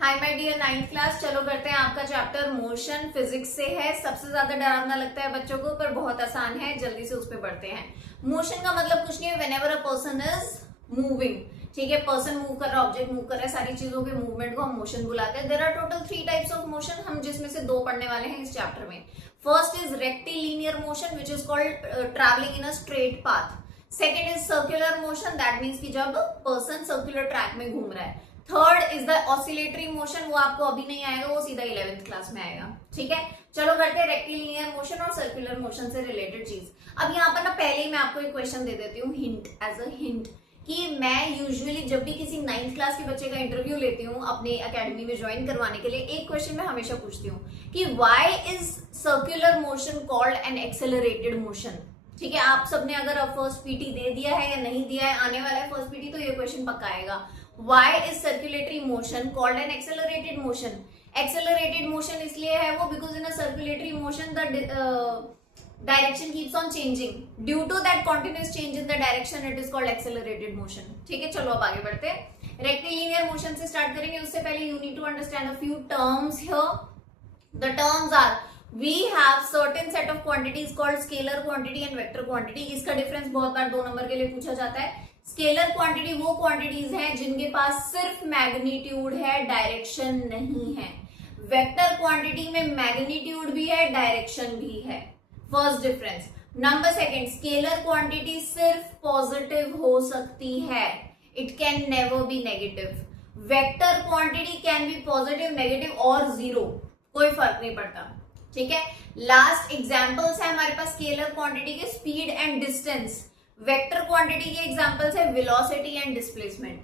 Hi my dear ninth class. चलो करते हैं आपका चैप्टर मोशन। फिजिक्स से है, सबसे ज्यादा डरावना लगता है बच्चों को, पर बहुत आसान है। जल्दी से उस पर बढ़ते हैं। मोशन का मतलब कुछ नहीं है, whenever a person is moving. ठीक है, पर्सन मूव कर रहा है, ऑब्जेक्ट मूव कर रहा है, सारी चीजों के मूवमेंट को हम मोशन बुलाते हैं। There are total 3 types of motion, हम जिसमें से 2 पढ़ने वाले हैं इस चैप्टर में। First is rectilinear motion which is called travelling in a straight path. Second is circular motion, that means कि जब पर्सन सर्कुलर ट्रैक में घूम रहा है। Third is the oscillatory motion, वो आपको अभी नहीं आएगा, वो सीधा 11th क्लास में आएगा। ठीक है, चलो करते हैं रेक्टिलिनियर मोशन और सर्कुलर मोशन से रिलेटेड चीज। अब यहाँ पर ना पहले ही मैं आपको एक क्वेश्चन दे देती हूँ, हिंट, एज अ हिंट, कि मैं यूजुअली जब भी किसी 9th क्लास के बच्चे का इंटरव्यू लेती हूँ अपने एकेडमी में ज्वाइन करवाने के लिए, एक क्वेश्चन मैं हमेशा पूछती हूँ कि why is circular motion called an accelerated motion. ठीक है, आप सबने अगर फर्स्ट पीटी दे दिया है या नहीं दिया है, आने वाला है फर्स्ट पीटी, तो ये क्वेश्चन पक्का आएगा। Why is circulatory motion called an accelerated motion? Accelerated motion इसलिए है वो because in a circulatory motion the direction keeps on changing. Due to that continuous change in the direction, it is called accelerated motion. ठीक है, चलो अब आगे बढ़ते हैं। Rectilinear motion से स्टार्ट करेंगे, उससे पहले you need to understand a few terms here. The terms are we have certain set of quantities called scalar quantity and vector quantity. इसका डिफरेंस बहुत बार 2 नंबर के लिए पूछा जाता है। स्केलर क्वांटिटी वो क्वांटिटीज हैं जिनके पास सिर्फ मैग्नीट्यूड है, डायरेक्शन नहीं है। वेक्टर क्वांटिटी में मैग्नीट्यूड भी है, डायरेक्शन भी है। First difference. Number second, scalar quantity सिर्फ पॉजिटिव हो सकती है, it can never be negative. Vector quantity can be positive, negative और जीरो, कोई फर्क नहीं पड़ता। ठीक है, लास्ट एग्जांपल्स है हमारे पास स्केलर क्वांटिटी के, speed and distance. Vector quantity के एग्जांपल्स है velocity and displacement.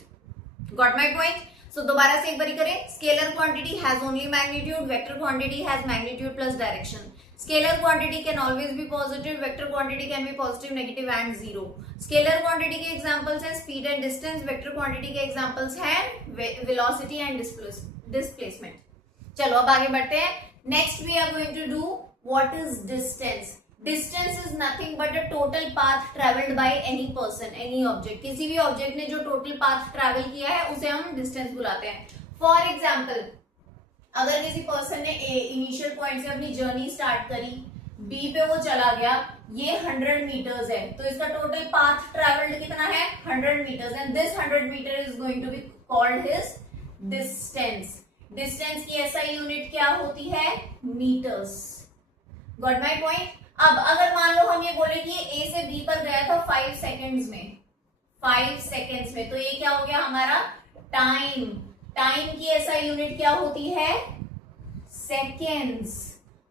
Got my point? So दोबारा से एक बार करें। Scalar quantity has only magnitude, vector quantity has magnitude plus direction. Scalar quantity can always be positive, vector quantity can be positive, negative and zero. Scalar quantity के examples है speed and distance, vector quantity के examples है velocity and displacement. चलो अब आगे बढ़ते हैं। Next we are going to do what is distance. Distance is nothing but a total path travelled by any person, any object. किसी भी object ने जो टोटल पाथ ट्रेवल किया है उसे हम डिस्टेंस बुलाते हैं। फॉर एग्जाम्पल, अगर किसी पर्सन ने इनिशियल पॉइंट से अपनी जर्नी स्टार्ट करी, बी पे वो चला गया, ये 100 मीटर्स है, तो इसका टोटल पाथ ट्रेवल्ड कितना है? 100 metres, and this 100 metre is going to be called his distance. Distance की एसआई यूनिट क्या होती है? मीटर्स। Got my point? अब अगर मान लो हम ये बोले कि ए से बी पर गया था 5 सेकेंड्स में, 5 सेकेंड्स में, तो ये क्या हो गया हमारा? टाइम। टाइम की ऐसा यूनिट क्या होती है? सेकेंड्स।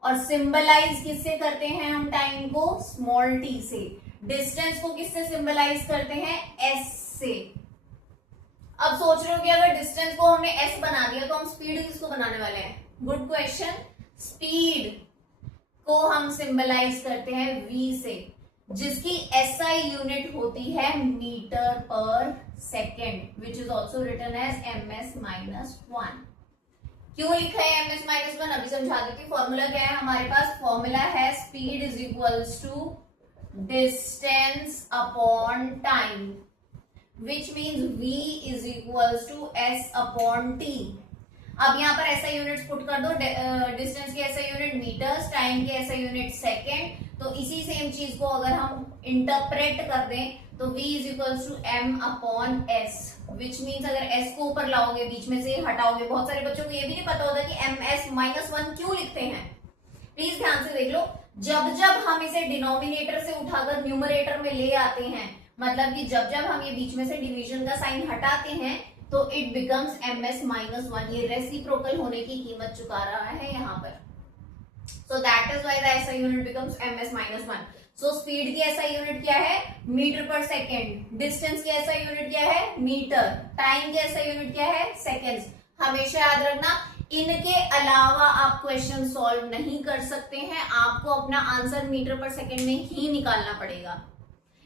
और सिंबलाइज किससे करते हैं हम टाइम को? स्मॉल टी से। डिस्टेंस को किससे सिंबलाइज करते हैं? एस से। अब सोच रहे हो कि अगर डिस्टेंस को हमने एस बना दिया तो हम स्पीड किसको बनाने वाले हैं? Good question. स्पीड को हम सिंबलाइज करते हैं V से, जिसकी SI यूनिट होती है metre per second, which is also written as ms-1। क्यों लिखा है ms-1? अभी समझा देती हूँ। फॉर्मूला क्या है हमारे पास? फॉर्मूला है speed is equals to distance upon time, which means V is equals to S upon T। अब यहाँ पर ऐसा यूनिट्स पुट कर दो, डिस्टेंस की ऐसा यूनिट मीटर्स, टाइम की ऐसा यूनिट सेकेंड। तो इसी सेम चीज को अगर हम इंटरप्रेट कर दें तो v is equals to m upon s, which means अगर s को ऊपर लाओगे, बीच में से हटाओगे। बहुत सारे बच्चों को ये भी नहीं पता होता कि ms-1 क्यों लिखते हैं। प्लीज ध्यान से देख लो, जब जब हम इसे डिनोमिनेटर से उठाकर न्यूमरेटर में ले आते हैं, मतलब कि जब जब हम ये बीच में से डिवीजन का साइन हटाते हैं, तो इट बिकम्स ms-1। ये रेसिप्रोकल होने की कीमत चुका रहा है यहाँ पर। So that is why the SI unit becomes ms-1। So speed की SI यूनिट क्या है? Metre per second. डिस्टेंस की SI यूनिट क्या है? मीटर। टाइम की SI यूनिट क्या है? सेकेंड्स। हमेशा याद रखना, इनके अलावा आप क्वेश्चन सॉल्व नहीं कर सकते हैं, आपको अपना आंसर मीटर पर सेकेंड में ही निकालना पड़ेगा।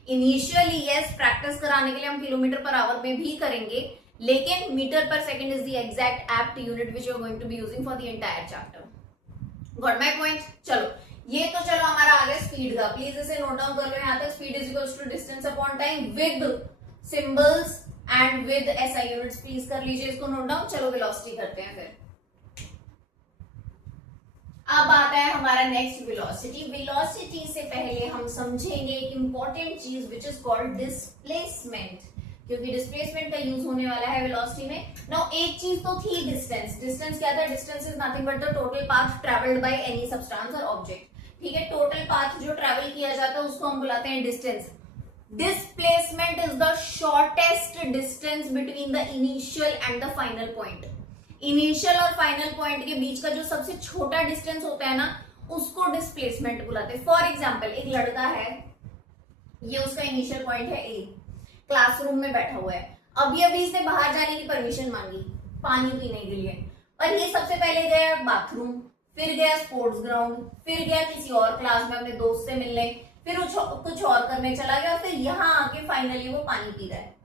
इनिशियली यस, प्रैक्टिस कराने के लिए हम किलोमीटर पर आवर में भी करेंगे, लेकिन metre per second is the exact apt unit which you are going to be using for the entire chapter. Got my point? चलो ये तो चलो हमारा आ गया स्पीड का, प्लीज इसे नोट डाउन कर लो यहाँ तक। Speed is equals to distance upon time with symbols and with SI units please कर लीजिए इसको नोट डाउन। चलो वेलोसिटी करते हैं फिर। अब आता है हमारा नेक्स्ट वेलोसिटी। वेलोसिटी से पहले हम समझेंगे एक इंपॉर्टेंट चीज विच इज कॉल्ड डिस्प्लेसमेंट, क्योंकि डिस्प्लेसमेंट का यूज होने वाला है वेलोसिटी में। नाउ एक चीज तो थी डिस्टेंस। डिस्टेंस क्या था? Distance is nothing but the total path travelled by any substance और ऑब्जेक्ट। ठीक है, टोटल पाथ जो ट्रेवल किया जाता है उसको हम बुलाते हैं distance. Displacement is the shortest distance between the initial and the final point. Initial और फाइनल पॉइंट के बीच का जो सबसे छोटा डिस्टेंस होता है ना, उसको डिस्प्लेसमेंट बुलाते हैं। फॉर एग्जाम्पल, एक लड़का है, ये उसका इनिशियल पॉइंट है ए, क्लासरूम में बैठा हुआ है। अभी अभी इसने बाहर जाने की परमिशन मांगी पानी पीने के लिए, पर ये सबसे पहले गया बाथरूम, फिर गया स्पोर्ट्स ग्राउंड, फिर गया किसी और क्लास में अपने दोस्त से मिलने, फिर कुछ और करने चला गया, फिर यहाँ आके फाइनली वो पानी पी रहा है।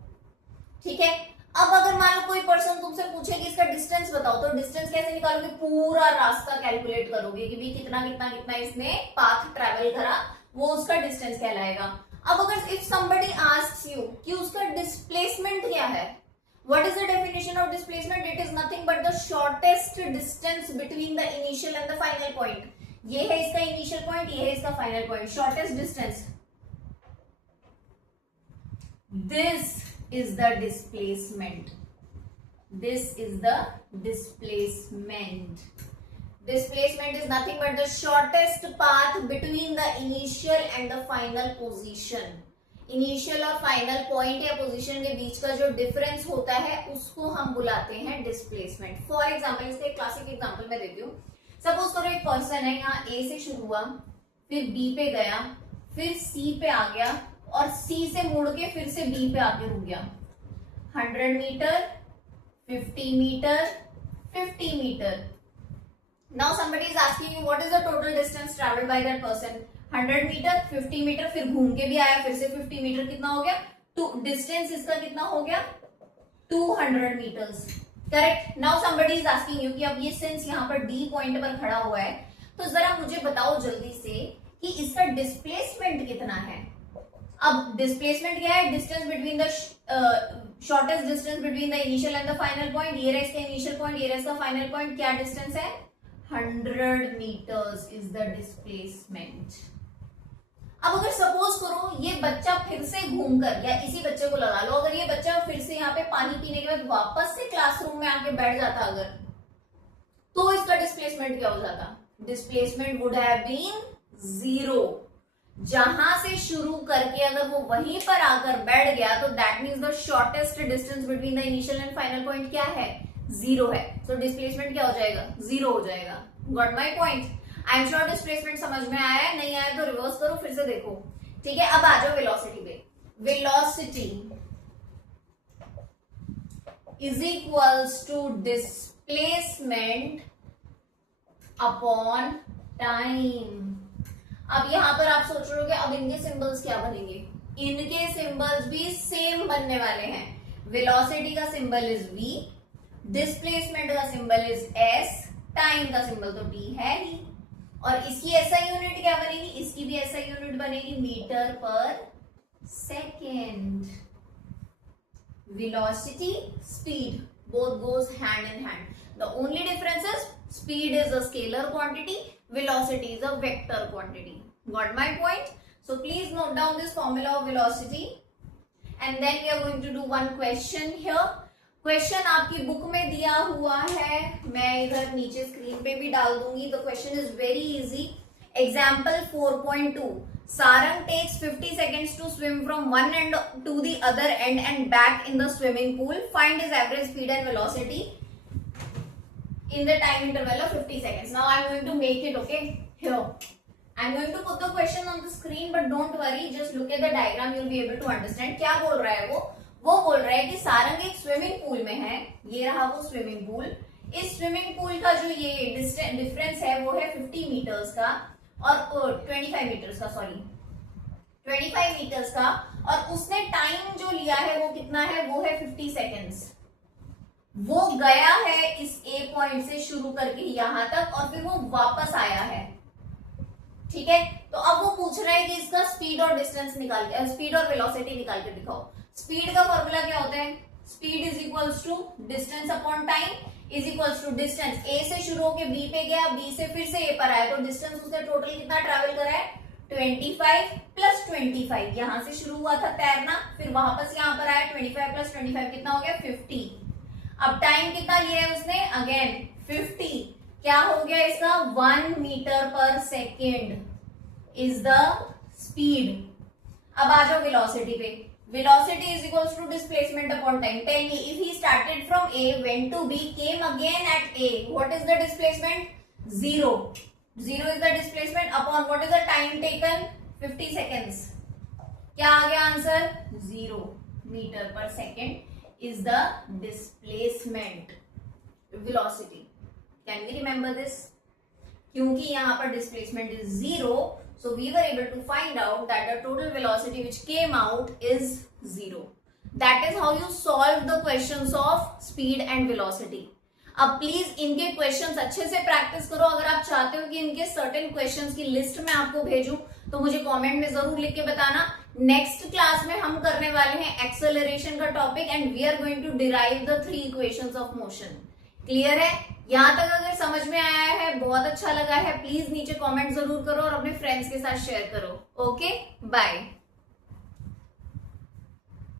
ठीक है, अब अगर मान लो कोई पर्सन तुमसे पूछे कि इसका डिस्टेंस बताओ, तो डिस्टेंस कैसे निकालोगे? पूरा रास्ता कैलकुलेट करोगे कि भी कितना कितना कितना इसने पाथ ट्रैवल करा, वो उसका डिस्टेंस कहलाएगा। अब अगर इफ समबडी आस्क्स यू कि उसका डिस्प्लेसमेंट क्या है, what is the definition of displacement? It is nothing but the shortest distance between the initial and the final point. ये है इसका इनिशियल पॉइंट, ये है इसका final point, shortest distance. This is the displacement. This is the displacement. Displacement is nothing but the shortest path between the initial and the final position. Initial और final point या position के बीच का जो difference होता है उसको हम बुलाते हैं displacement. For example, इसका एक classic example मैं देती हूँ। Suppose करो एक person है, यहाँ A से शुरू हुआ, फिर B पे गया, फिर C पे आ गया और C से मुड़ के फिर से B पे आके रुक गया। 100 metre, 50 metre, 50 metre. Now somebody is asking you what is the total distance traveled by that person? 100 metre, 50 metre, फिर घूम के भी आया, फिर से 50 मीटर, कितना हो गया? डिस्टेंस इसका कितना हो गया? 200 metres. Correct. Now somebody is asking you कि अब ये सिंस यहाँ पर डी पॉइंट पर खड़ा हुआ है, तो जरा मुझे बताओ जल्दी से कि इसका डिस्प्लेसमेंट कितना है। अब डिस्प्लेसमेंट क्या है? Distance between the shortest distance between the initial and the final point. ये रहा इसका इनिशियल पॉइंट, ये रहा इसका फाइनल पॉइंट। क्या डिस्टेंस है? 100 मीटर्स इज द डिस्प्लेसमेंट। अब अगर सपोज करो ये बच्चा फिर से घूमकर, या इसी बच्चे को लगा लो, अगर ये बच्चा फिर से यहाँ पे पानी पीने के बाद वापस से क्लासरूम में आके बैठ जाता अगर, तो इसका डिस्प्लेसमेंट क्या हो जाता? Displacement would have been 0। जहां से शुरू करके अगर वो वहीं पर आकर बैठ गया तो that means the shortest distance between the initial and final point क्या है? 0 है। सो डिस्प्लेसमेंट क्या हो जाएगा? 0 हो जाएगा। Got my point? I am sure displacement समझ में आया है, नहीं आया तो रिवर्स करो फिर से देखो। ठीक है, अब आ जाओ वेलोसिटी पे। Velocity is equals to displacement upon time. अब यहां पर आप सोच रहे हो कि अब इनके सिंबल्स क्या बनेंगे? इनके सिंबल्स भी सेम बनने वाले हैं। वेलोसिटी का सिंबल इज v, डिस्प्लेसमेंट का सिंबल इज s, टाइम का सिंबल तो t है ही। और इसकी एसआई यूनिट क्या बनेगी? इसकी भी एसआई यूनिट बनेगी metre per second. Velocity, speed, both goes hand in hand. The only difference is speed is a scalar quantity, velocity is a vector quantity. Got my point? So please note down this formula of velocity, and then we are going to do one question here. Question आपकी book में दिया हुआ है, मैं इधर नीचे screen पे भी डाल दूंगी। The question is very easy. Example 4.2. Sarang takes 50 seconds to swim from one end to the other end and back in the swimming pool. Find his average speed and velocity in the time interval of 50 seconds. Now I am going to make it, okay? Here. I am going to put the question on the screen, but don't worry, just look at the diagram, you will be able to understand. क्या बोल रहा है वो बोल रहा है कि सारंग एक स्विमिंग पूल में है, ये रहा वो स्विमिंग पूल। इस स्विमिंग पूल का जो ये डिफरेंस है वो है 50 मीटर्स का और 25 मीटर्स का, सॉरी 25 मीटर्स का, और उसने टाइम जो लिया है वो कितना है? वो है 50 सेकेंड्स। वो गया है इस ए पॉइंट से शुरू करके यहां तक और फिर वो वापस आया है। ठीक है, तो अब वो पूछ रहा है कि इसका स्पीड और डिस्टेंस निकाल के, स्पीड और वेलोसिटी निकाल के दिखाओ। स्पीड का फॉर्मूला क्या होता है? Speed is equals to distance upon time is equals to distance A से शुरू होके बी पे गया, बी से फिर से ए पर आया, तो डिस्टेंस उसने टोटल कितना ट्रेवल करा है 25 प्लस 25। यहां से शुरू हुआ था तैरना, फिर वापस यहां पर आया 25 प्लस 25 कितना हो गया 50। अब टाइम कितना लिया है उसने, अगेन 50, क्या हो गया इसका 1 metre per second is the speed. अब आ जाओ वेलोसिटी पे, velocity is equals to displacement upon time. Tell me, if he started from A, went to B, came again at A, what is the displacement? 0. 0 is the displacement upon what is the time taken? 50 seconds. क्या आ गया answer? 0 metre per second is the displacement velocity. Can we remember this? क्योंकि यहाँ पर displacement is 0, so we were able to find out that the total velocity which came out is 0. That is how you solve the questions of speed and velocity. अब please इनके questions अच्छे से practice करो। अगर आप चाहते हो कि इनके सर्टेन क्वेश्चंस की लिस्ट में आपको भेजूं तो मुझे कमेंट में जरूर लिख के बताना। नेक्स्ट क्लास में हम करने वाले हैं एक्सेलरेशन का topic and we are going to derive the 3 equations of motion. Clear है? यहां तक अगर समझ में आया है, बहुत अच्छा लगा है, प्लीज नीचे कमेंट जरूर करो और अपने फ्रेंड्स के साथ शेयर करो। Okay, bye.